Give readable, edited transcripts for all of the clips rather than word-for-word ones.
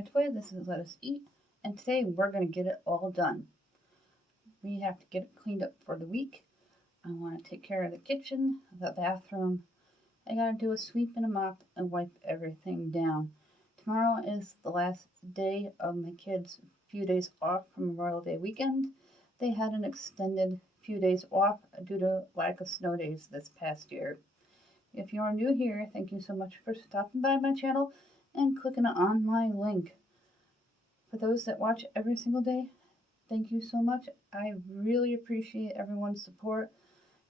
Cleanwithme. This is Let Us Eat, and today we're going to get it all done. We have to get it cleaned up for the week. I want to take care of the kitchen, the bathroom. I got to do a sweep and a mop and wipe everything down. Tomorrow is the last day of my kids' few days off from Memorial Day weekend. They had an extended few days off due to lack of snow days this past year. If you are new here, thank you so much for stopping by my channel and clicking on my link. For those that watch every single day, thank you so much. I really appreciate everyone's support,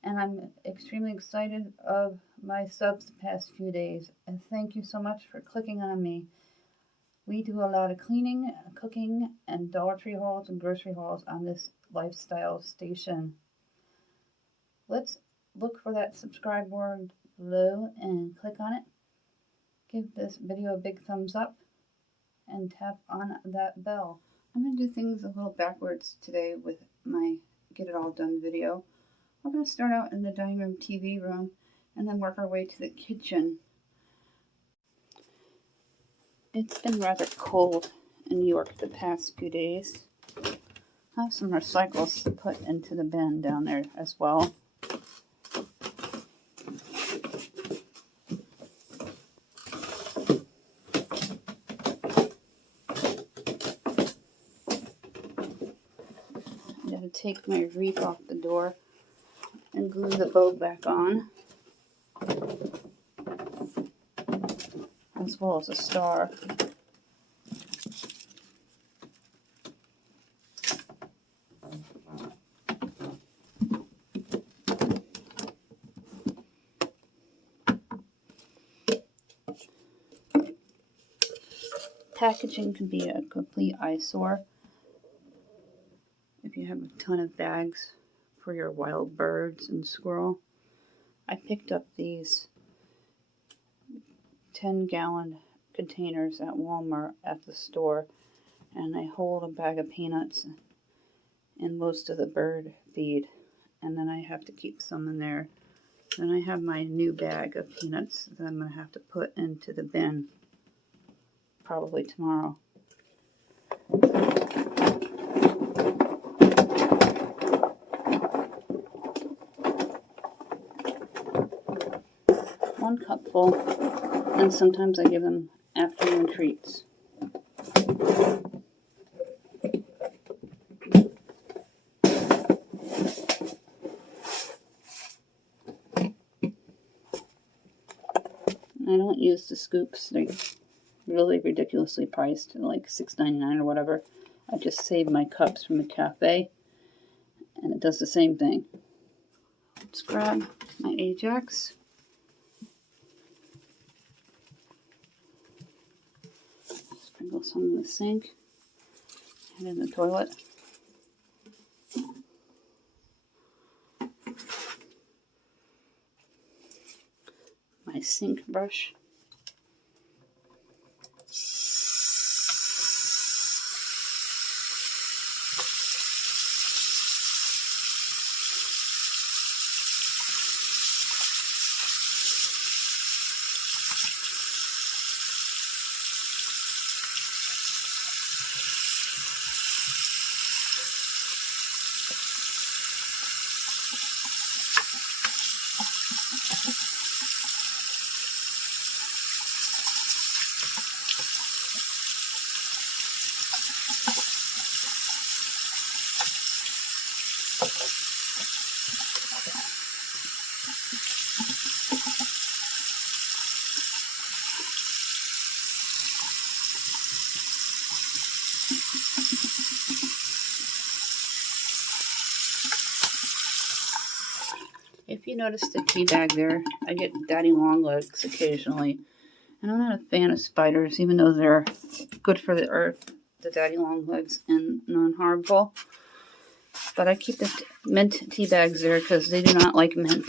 and I'm extremely excited of my subs the past few days. And thank you so much for clicking on me. We do a lot of cleaning, cooking, and Dollar Tree hauls and grocery hauls on this lifestyle station. Let's look for that subscribe word below and click on it. Give this video a big thumbs up and tap on that bell. I'm going to do things a little backwards today with my Get It All Done video. We're going to start out in the dining room TV room and then work our way to the kitchen. It's been rather cold in New York the past few days. I have some recycles to put into the bin down there as well. Take my wreath off the door and glue the bow back on, as well as a star. Packaging can be a complete eyesore if you have a ton of bags for your wild birds and squirrel. I picked up these 10-gallon containers at Walmart at the store, and they hold a bag of peanuts and most of the bird feed, and then I have to keep some in there. Then I have my new bag of peanuts that I'm going to have to put into the bin probably tomorrow. One cupful, and sometimes I give them afternoon treats. I don't use the scoops. They're really ridiculously priced, like $6.99 or whatever. I just save my cups from the cafe, and it does the same thing. Let's grab my Ajax. Sprinkle some in the sink and in the toilet. My sink brush. If you notice the tea bag there, I get daddy long legs occasionally. And I'm not a fan of spiders, even though they're good for the earth, the daddy long legs, and non-harmful. But I keep the mint tea bags there because they do not like mint.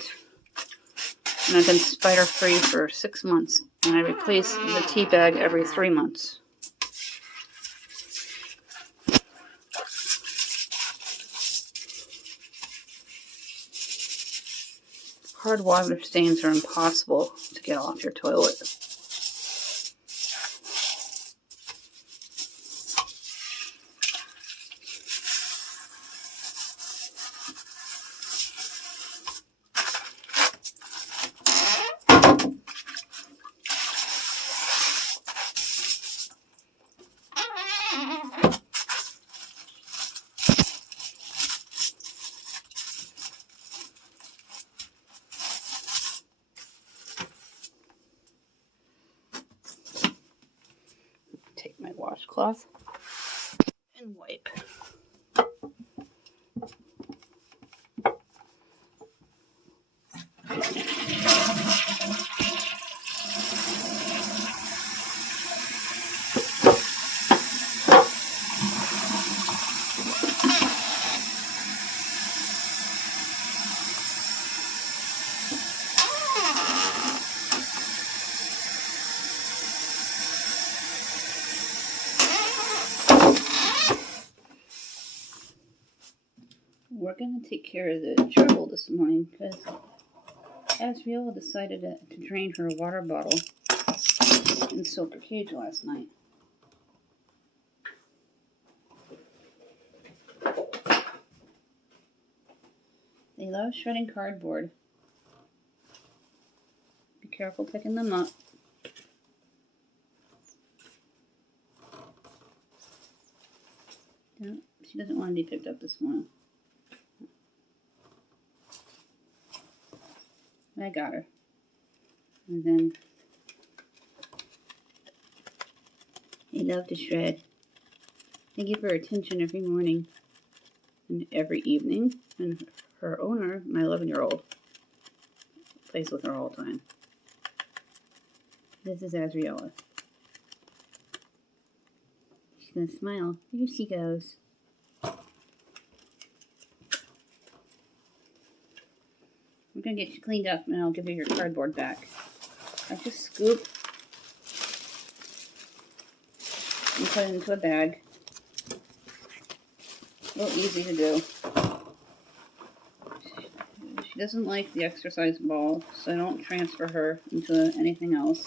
And I've been spider-free for 6 months, and I replace the tea bag every 3 months. Hard water stains are impossible to get off your toilet. washcloth and wipe. We're going to take care of the gerbil this morning because Azriela decided to drain her water bottle and soak her cage last night. They love shredding cardboard. Be careful picking them up. No, she doesn't want to be picked up this morning. I got her. And then they love to shred. They give her attention every morning and every evening. And her owner, my 11-year-old, plays with her all the time. This is Azriela. She's going to smile. Here she goes. We're going to get you cleaned up and I'll give you your cardboard back. I just scoop and put it into a bag. Real easy to do. She doesn't like the exercise ball, so I don't transfer her into anything else.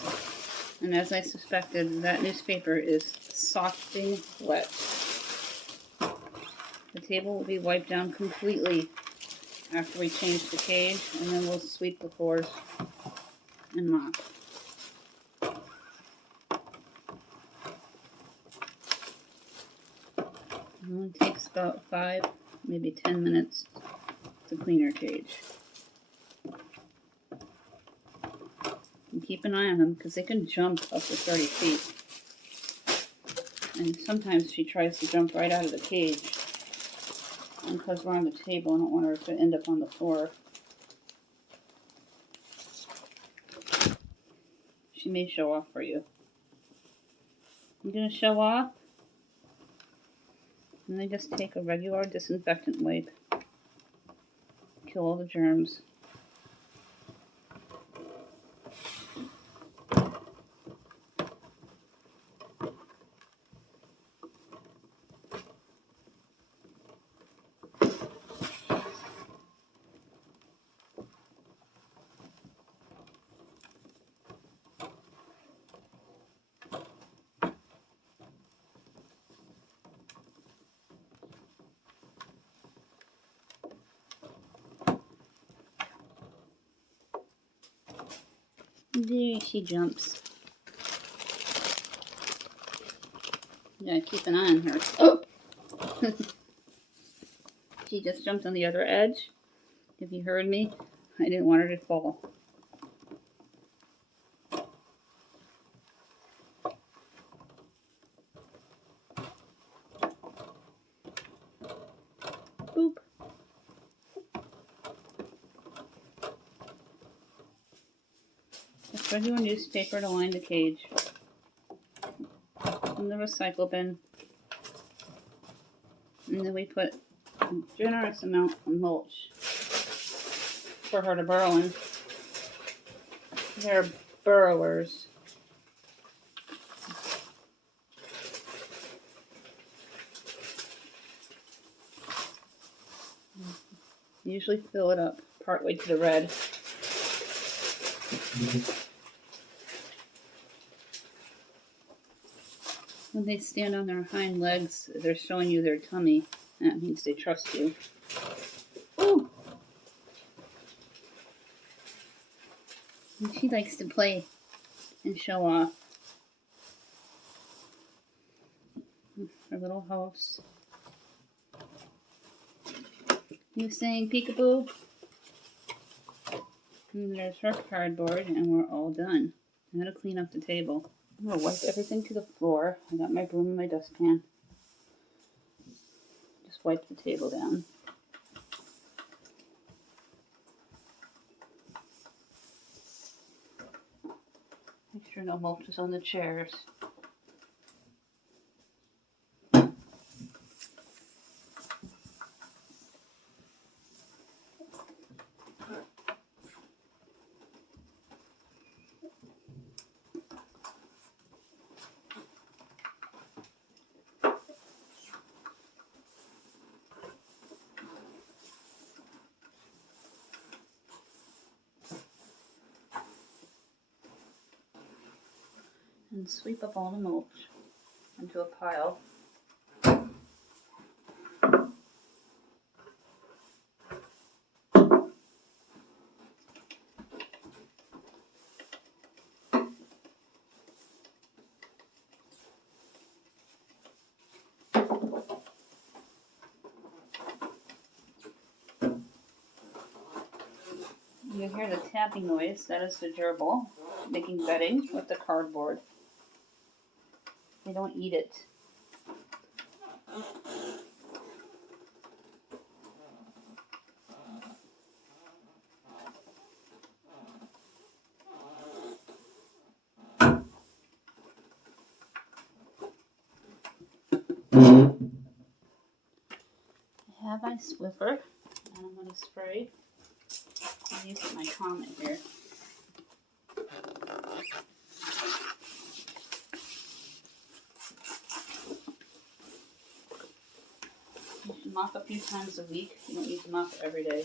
And as I suspected, that newspaper is sopping wet. The table will be wiped down completely after we change the cage, and then we'll sweep the floors and mop. It only takes about 5, maybe 10 minutes to clean our cage. And keep an eye on them because they can jump up to 30 feet. And sometimes she tries to jump right out of the cage. And because we're on the table, I don't want her to end up on the floor. She may show off for you. I'm going to show off. And I just take a regular disinfectant wipe. Kill all the germs. There she jumps. You gotta keep an eye on her. Oh! She just jumped on the other edge. If you heard me, I didn't want her to fall. Boop. Just regular newspaper to line the cage. In the recycle bin. And then we put a generous amount of mulch for her to burrow in. They're burrowers. Usually fill it up partway to the red. When they stand on their hind legs, they're showing you their tummy. That means they trust you. Ooh! And she likes to play and show off. Her little house. You saying peekaboo? And there's her cardboard, and we're all done. I'm going to clean up the table. I'm going to wipe everything to the floor. I got my broom and my dustpan. Just wipe the table down. Make sure no mulch is on the chairs. And sweep up all the mulch into a pile. You hear the tapping noise, that is the gerbil making bedding with the cardboard. They don't eat it. I have my Swiffer, and I'm going to spray. Let me put my comment here. You should mop a few times a week. You don't need to mop every day.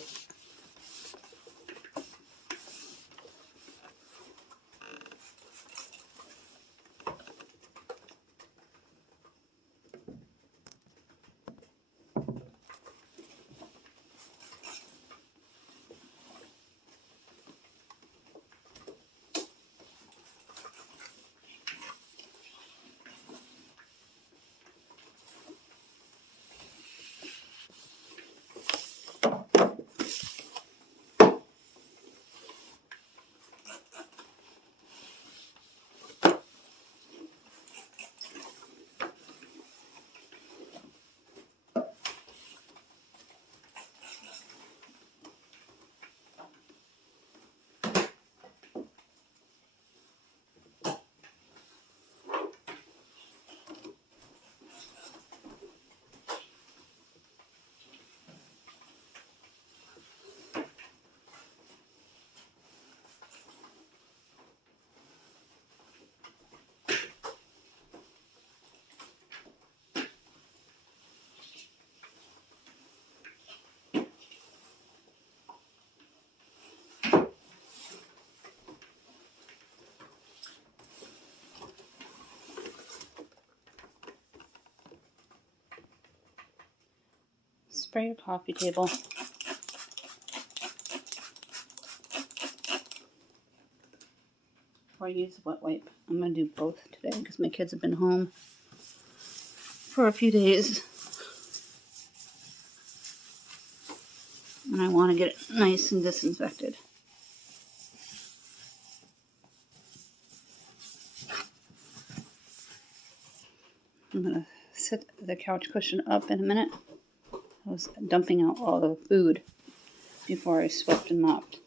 Spray your coffee table. Or use a wet wipe. I'm going to do both today because my kids have been home for a few days. And I want to get it nice and disinfected. I'm going to set the couch cushion up in a minute. I was dumping out all the food before I swept and mopped.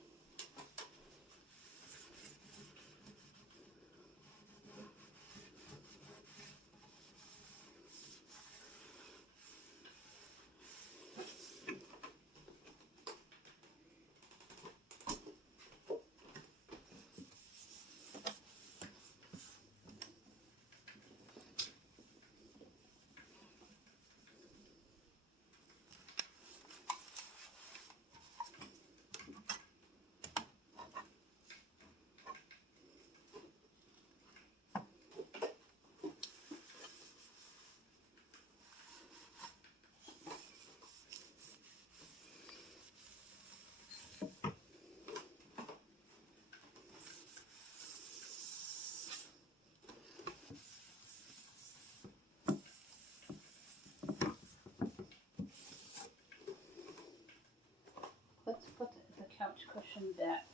Let's put the couch cushion back.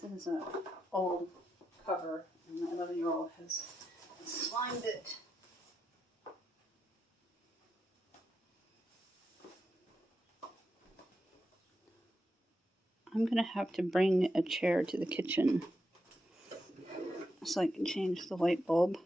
This is an old cover, and my 11-year-old has slimed it. I'm going to have to bring a chair to the kitchen so I can change the light bulb.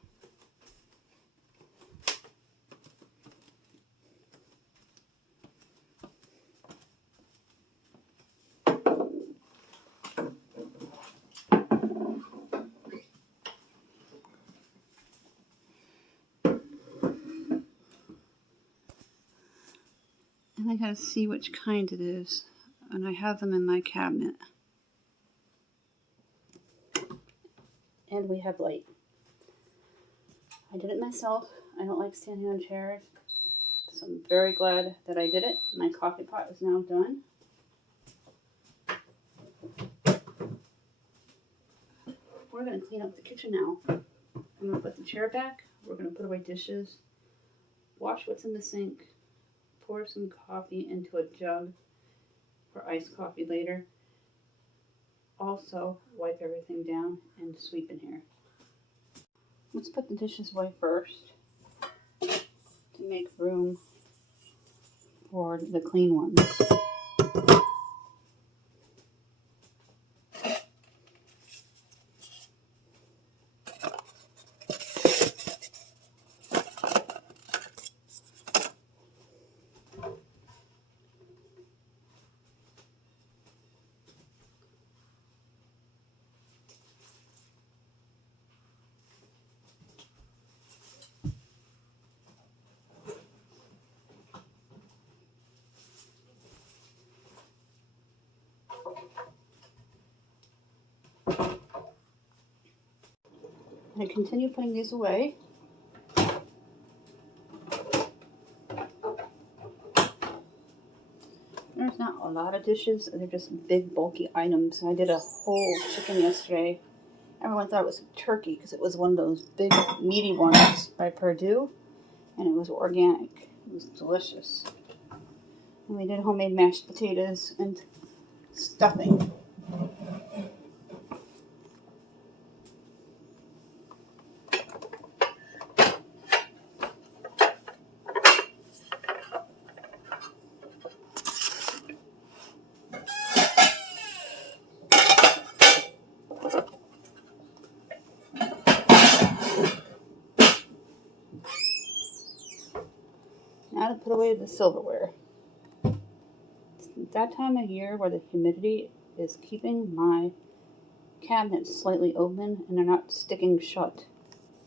And I gotta see which kind it is, and I have them in my cabinet. And we have light. I did it myself. I don't like standing on chairs, so I'm very glad that I did it. My coffee pot is now done. We're gonna clean up the kitchen now. I'm gonna put the chair back. We're gonna put away dishes, wash what's in the sink, pour some coffee into a jug for iced coffee later. Also, wipe everything down and sweep in here. Let's put the dishes away first to make room for the clean ones. I continue putting these away. There's not a lot of dishes, they're just big bulky items. I did a whole chicken yesterday. Everyone thought it was turkey because it was one of those big meaty ones by Purdue, and it was organic. It was delicious. And we did homemade mashed potatoes and stuffing. Now to put away the silverware. It's that time of year where the humidity is keeping my cabinets slightly open and they're not sticking shut.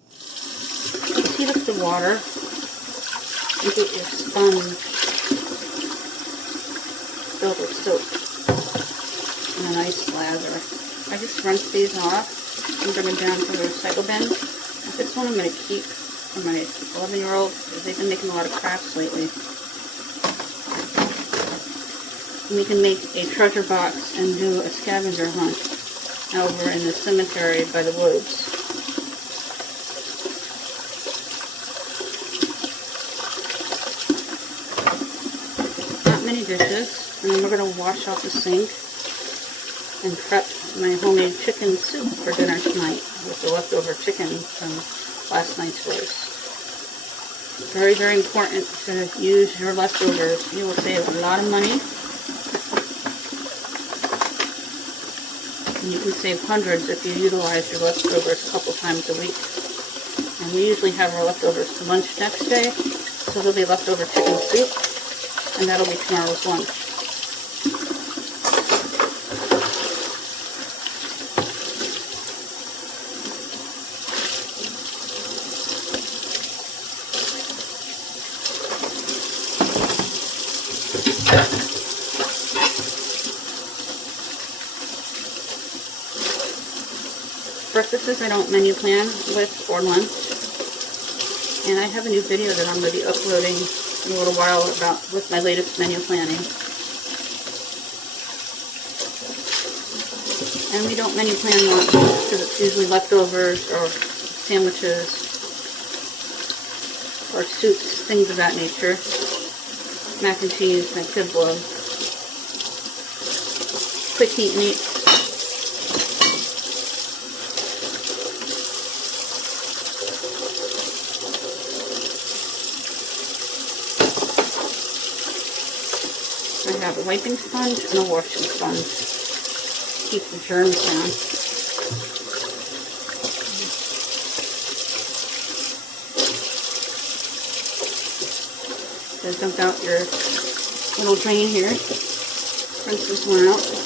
Just heat up the water and get your sponge filled with soap and a nice lather. I just rinse these off and bring them down to the recycle bin. This one I'm going to keep for my 11-year-old because they've been making a lot of crafts lately. And we can make a treasure box and do a scavenger hunt over in the cemetery by the woods. Not many dishes, and then we're going to wash off the sink and prep my homemade chicken soup for dinner tonight with the leftover chicken from last night's roast. Very, very important to use your leftovers. You will save a lot of money. And you can save hundreds if you utilize your leftovers a couple times a week. And we usually have our leftovers for lunch next day, so there'll be leftover chicken soup, and that'll be tomorrow's lunch. Breakfasts I don't menu plan with or lunch, and I have a new video that I'm going to be uploading in a little while with my latest menu planning. And we don't menu plan lunch because it's usually leftovers or sandwiches or soups, things of that nature. Mac and cheese, my kids love. Quick heat meats. have a wiping sponge and a washing sponge. Keep the germs down. So dump out your little drain here. Rinse this one out.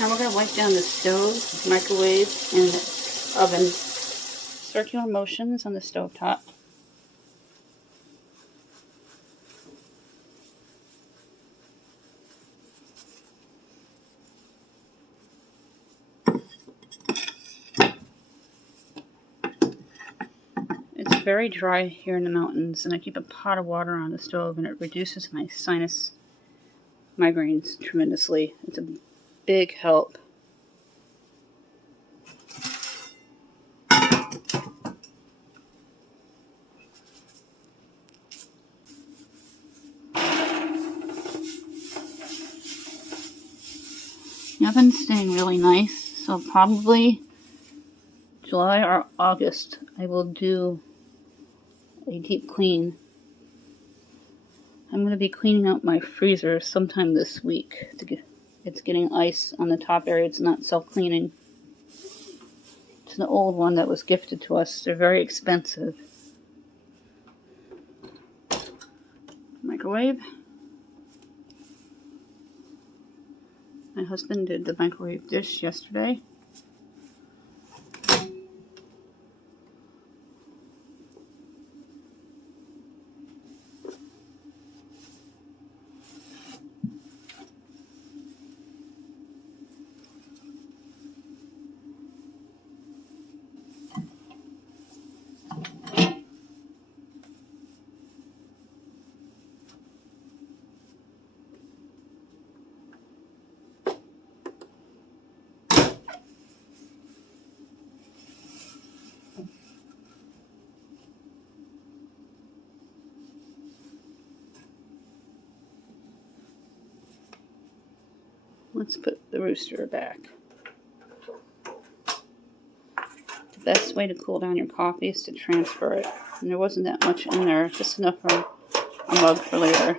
Now we're going to wipe down the stove, microwave, and oven. Circular motions on the stove top. It's very dry here in the mountains, and I keep a pot of water on the stove, and it reduces my sinus migraines tremendously. It's a big help. The oven's staying really nice, so probably July or August I will do a deep clean. I'm going to be cleaning out my freezer sometime this week. It's getting ice on the top area. It's not self-cleaning. It's an old one that was gifted to us. They're very expensive. Microwave. My husband did the microwave dish yesterday. Let's put the rooster back. The best way to cool down your coffee is to transfer it. And there wasn't that much in there, just enough for a mug for later.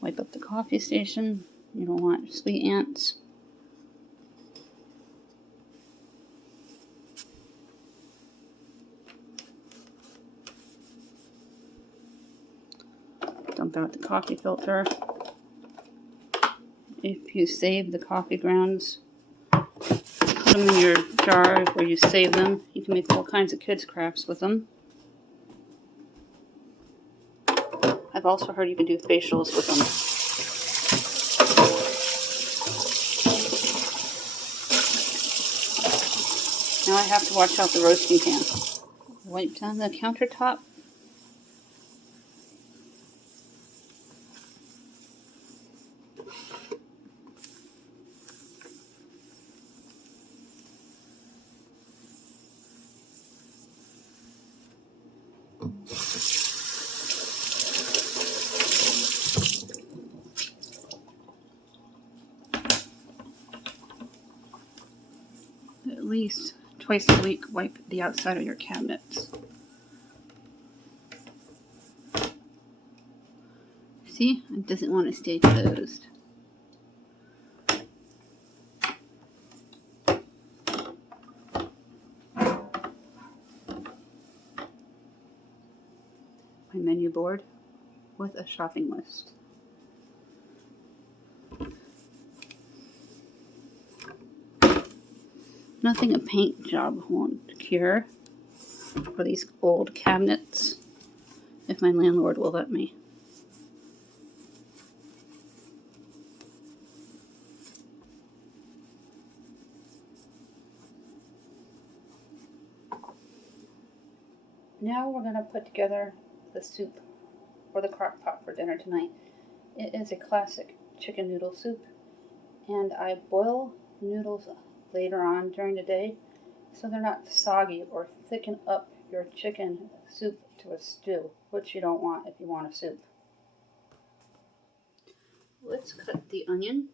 Wipe up the coffee station. You don't want sweet ants. Dump out the coffee filter. If you save the coffee grounds, put them in your jar where you save them. You can make all kinds of kids' crafts with them. I've also heard you can do facials with them. Now I have to watch out the roasting pan. Wipe down the countertop. At least twice a week, wipe the outside of your cabinets. See, it doesn't want to stay closed. My menu board with a shopping list. Nothing a paint job won't cure. for these old cabinets, if my landlord will let me. Now we're going to put together the soup for the crock pot for dinner tonight. It is a classic chicken noodle soup, and I boil noodles later on during the day so they're not soggy or thicken up your chicken soup to a stew, which you don't want if you want a soup. Let's cut the onion.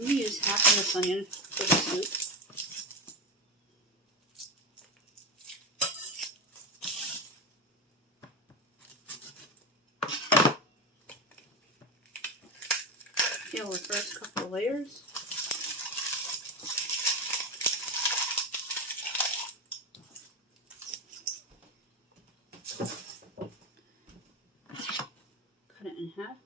I'm going to use half of this onion for the soup. Peel the first couple of layers. Cut it in half.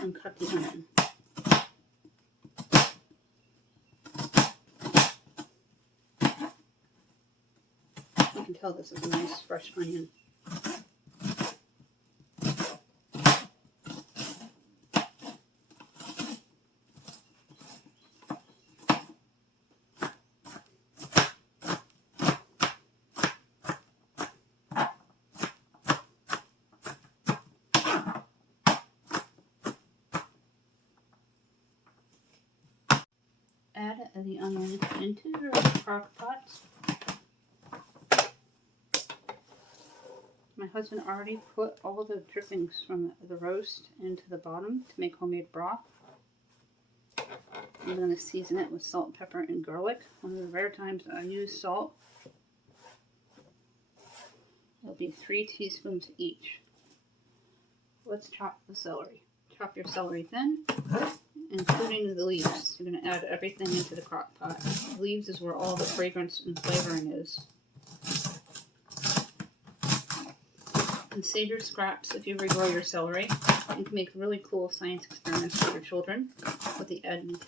And cut the onion. You can tell this is a nice fresh onion. Add the onion into your crock pot. My husband already put all the drippings from the roast into the bottom to make homemade broth. I'm going to season it with salt, pepper, and garlic. One of the rare times I use salt. It'll be 3 teaspoons each. Let's chop the celery. Chop your celery thin, including the leaves. You're going to add everything into the crock pot. The leaves is where all the fragrance and flavoring is. And save your scraps if you regrow your celery. You can make really cool science experiments for your children with the end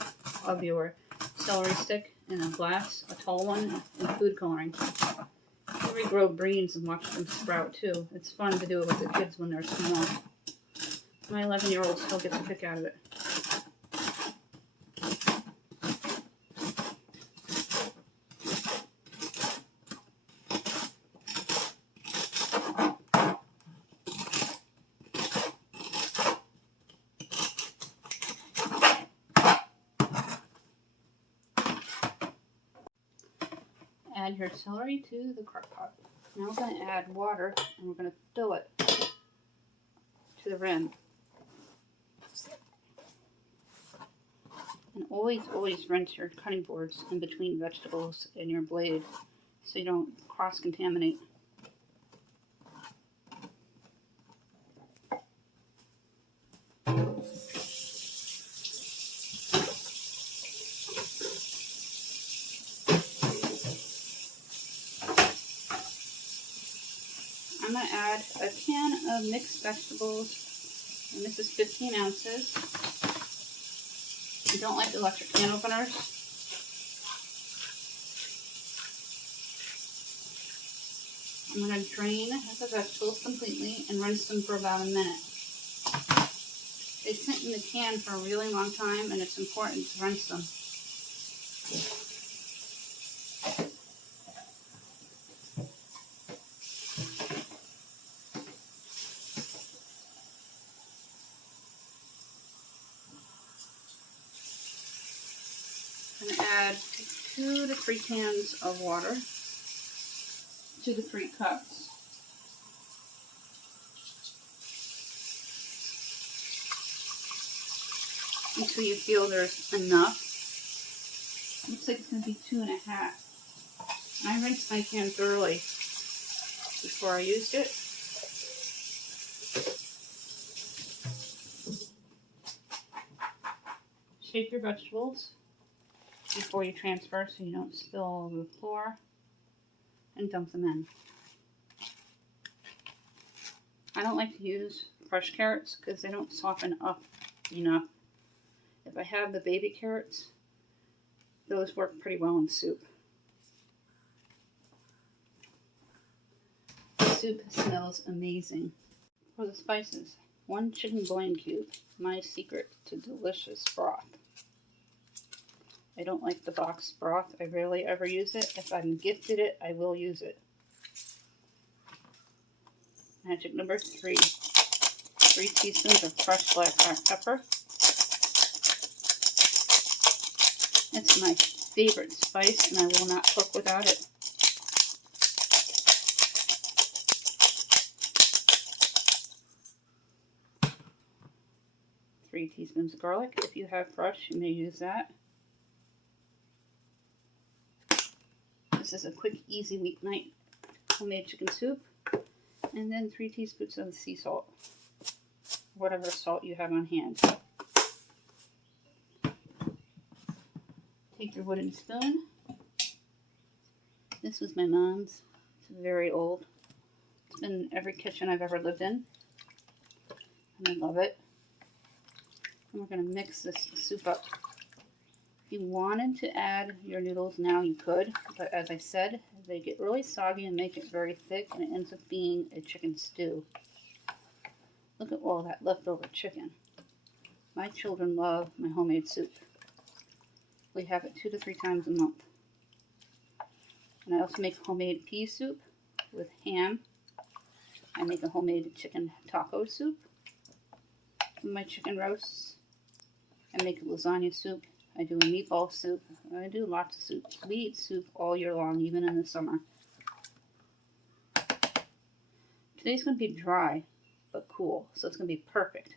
of your celery stick in a glass, a tall one, and food coloring. You regrow beans and watch them sprout too. It's fun to do it with the kids when they're small. My 11-year-old still gets a kick out of it. Add your celery to the crock pot. Now we're going to add water and we're going to fill it to the rim. And always rinse your cutting boards in between vegetables and your blade so you don't cross-contaminate. I'm going to add a can of mixed vegetables, and this is 15 ounces. I don't like electric can openers. I'm going to drain the vegetables completely and rinse them for about a minute. They sit in the can for a really long time and it's important to rinse them. I'm going to add 2 to 3 cans of water to the 3 cups. Until you feel there's enough. Looks like it's going to be 2.5. I rinsed my can thoroughly before I used it. take your vegetables before you transfer so you don't spill all over the floor, and dump them in. I don't like to use fresh carrots because they don't soften up enough. If I have the baby carrots, those work pretty well in soup. The soup smells amazing. For the spices, 1 chicken bouillon cube, my secret to delicious broth. I don't like the box broth. I rarely ever use it. If I'm gifted it, I will use it. Magic number 3. 3 teaspoons of fresh black pepper. It's my favorite spice, and I will not cook without it. 3 teaspoons of garlic. If you have fresh, you may use that. This is a quick, easy weeknight homemade chicken soup. And then 3 teaspoons of sea salt, whatever salt you have on hand. Take your wooden spoon. This was my mom's. It's very old. It's been in every kitchen I've ever lived in, and I love it. And we're going to mix this soup up. If you wanted to add your noodles now, you could, but as I said, they get really soggy and make it very thick, and it ends up being a chicken stew. Look at all that leftover chicken. My children love my homemade soup. We have it 2 to 3 times a month. And I also make homemade pea soup with ham. I make a homemade chicken taco soup. For my chicken roasts, I make a lasagna soup. I do a meatball soup. I do lots of soups. We eat soup all year long, even in the summer. Today's going to be dry, but cool, so it's going to be perfect.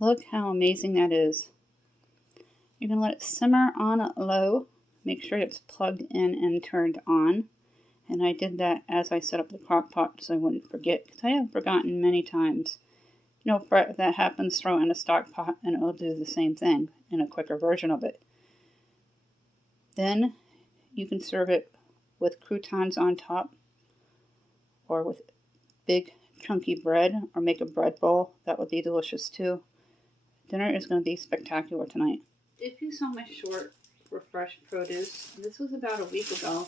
Look how amazing that is. You're going to let it simmer on low. Make sure it's plugged in and turned on. And I did that as I set up the crock pot so I wouldn't forget, because I have forgotten many times. You know, if that happens, throw it in a stock pot and it'll do the same thing in a quicker version of it. Then you can serve it with croutons on top, or with big chunky bread, or make a bread bowl. That would be delicious too. Dinner is going to be spectacular tonight. If you saw my short for fresh produce, this was about a week ago,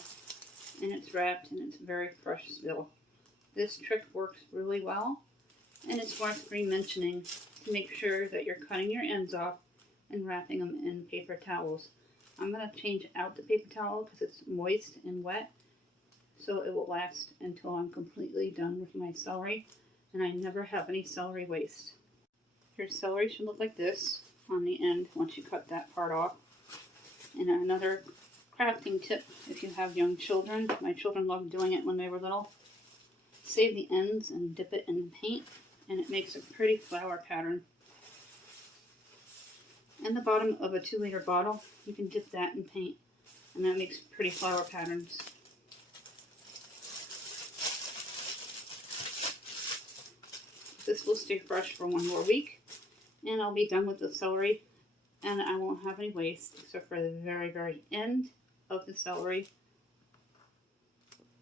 and it's wrapped and it's very fresh still. This trick works really well, and it's worth re-mentioning to make sure that you're cutting your ends off and wrapping them in paper towels. I'm going to change out the paper towel because it's moist and wet, so it will last until I'm completely done with my celery, and I never have any celery waste. Your celery should look like this on the end once you cut that part off. And another crafting tip, if you have young children, my children loved doing it when they were little. Save the ends and dip it in paint, and it makes a pretty flower pattern. And the bottom of a 2-liter bottle, you can dip that in paint, and that makes pretty flower patterns. This will stay fresh for 1 more week, and I'll be done with the celery, and I won't have any waste except for the very, very end of the celery.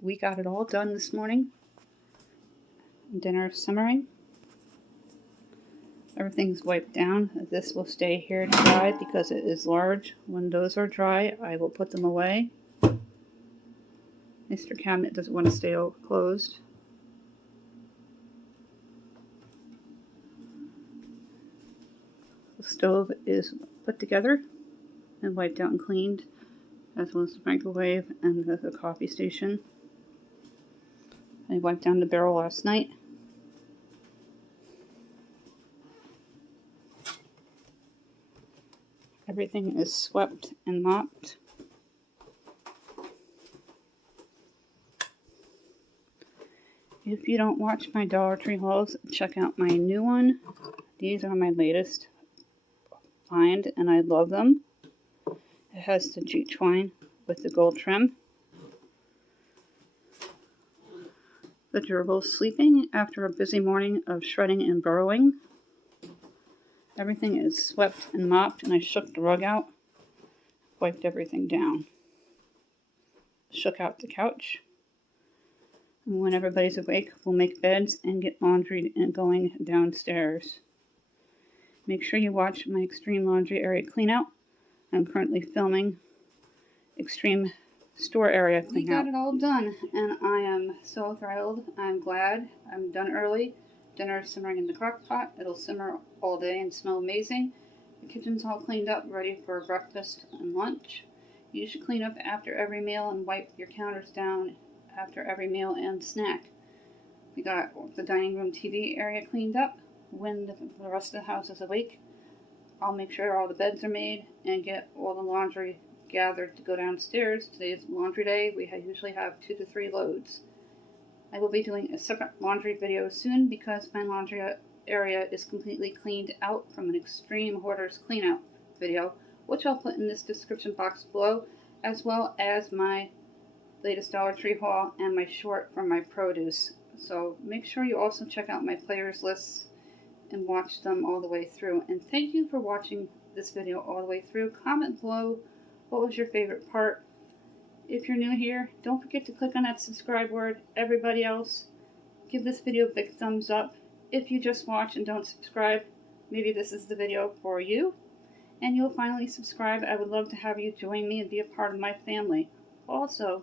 We got it all done this morning. Dinner simmering. Everything's wiped down. This will stay here to dry because it is large. When those are dry, I will put them away. Mr. Cabinet doesn't want to stay closed. The stove is put together and wiped out and cleaned, as well as the microwave and the coffee station. I wiped down the barrel last night. Everything is swept and mopped. If you don't watch my Dollar Tree hauls, check out my new one. These are my latest find, and I love them. It has the jute twine with the gold trim. The gerbils sleeping after a busy morning of shredding and burrowing. Everything is swept and mopped, and I shook the rug out, wiped everything down, shook out the couch. And when everybody's awake, we'll make beds and get laundry and going downstairs. Make sure you watch my extreme laundry area clean out. I'm currently filming extreme store area clean out. We got it all done, and I am so thrilled. I'm glad. I'm done early. Dinner's simmering in the crock pot. It'll simmer all day and smell amazing. The kitchen's all cleaned up, ready for breakfast and lunch. You should clean up after every meal and wipe your counters down after every meal and snack. We got the dining room TV area cleaned up. When the rest of the house is awake, I'll make sure all the beds are made and get all the laundry gathered to go downstairs. Today's laundry day. We usually have 2 to 3 loads. I will be doing a separate laundry video soon because my laundry area is completely cleaned out from an extreme hoarders clean out video, which I'll put in this description box below, as well as my latest Dollar Tree haul and my short from my produce. So make sure you also check out my players lists and watch them all the way through. And thank you for watching this video all the way through. Comment below what was your favorite part. If you're new here, don't forget to click on that subscribe word. Everybody else, give this video a big thumbs up. If you just watch and don't subscribe, maybe this is the video for you. And you'll finally subscribe. I would love to have you join me and be a part of my family. Also,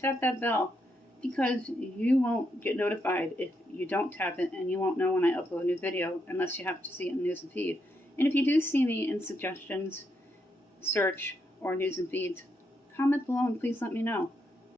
tap that bell, because you won't get notified if you don't tap it, and you won't know when I upload a new video unless you have to see it in news and feed. And if you do see me in suggestions, search, or news and feeds, comment below and please let me know.